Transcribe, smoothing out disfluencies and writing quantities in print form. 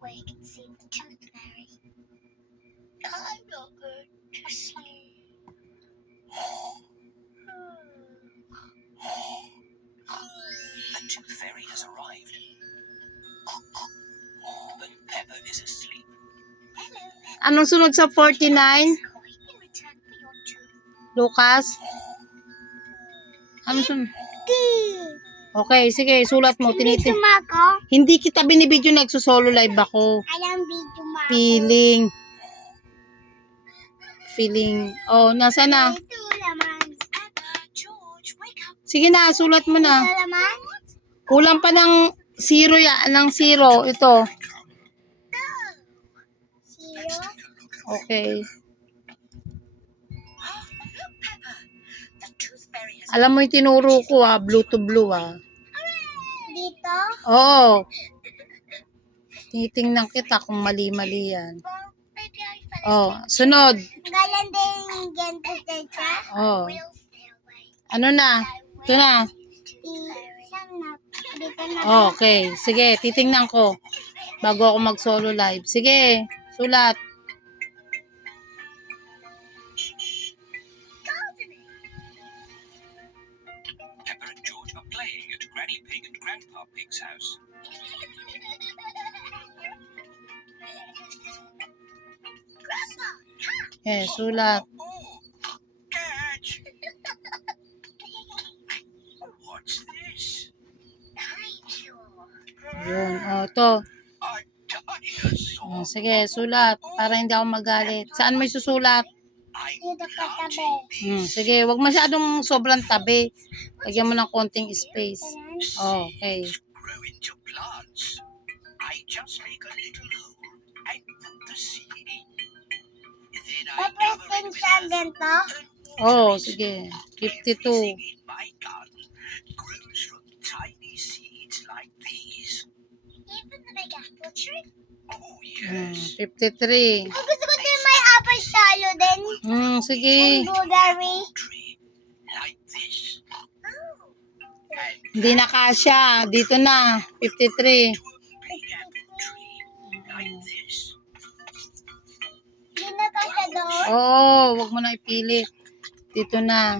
where you can see the tooth fairy. I'm not going to sleep. The tooth fairy has arrived. But Peppa is asleep. Hello, Peppa. Anong sunod sa 49? In return for your tooth. Lucas? Ano sunod? Okay, sige, sulat mo. Video mo ako? Hindi kita binibidyo, nagsusolo live ako. Alam video mo ako. Feeling. Oh, nasa na? Ito laman. George, wake up. Sige na, sulat mo na. Ito laman? Kulang pa ng 0 ya, ng 0. Ito. Zero. Okay. Look, Peppa. The tooth fairy has Alam mo yung tinuro ko blue to blue Dito? Oo. Titingnan kita kung mali-mali yan. Well, maybe I fell Oh, sunod. Galan din ganito teacher. Oh. We'll stay away. Ano na? Ito na. Dito na. Okay. Sige, titingnan ko. Bago ako mag-solo live. Sige, sulat. Peppa and George are playing at Granny Pig and Grandpa Pig's house. Sulat. Catch! What's this? Yun. To. A dinosaur. Sige, sulat. Para hindi ako magalit. Saan mo isusulat? Dito ka tabi. Sige, wag masyadong sobrang tabi. Lagyan mo ng konting space. Okay. Grow into plants. I just make a little hole and put the seed in. Then I Tapos cover din it with siya earth ganito. and water it. Sige. Everything 52. in my garden grows from tiny seeds like these. Even the big apple tree. Oh, yes. 53. Gusto ko din may apple talo din. Sige. And blueberry. Tree like this. Hindi na kasya. Dito na. 53. To a big apple tree like this. Hindi na kasi doon. Wag mo na ipili. Dito na.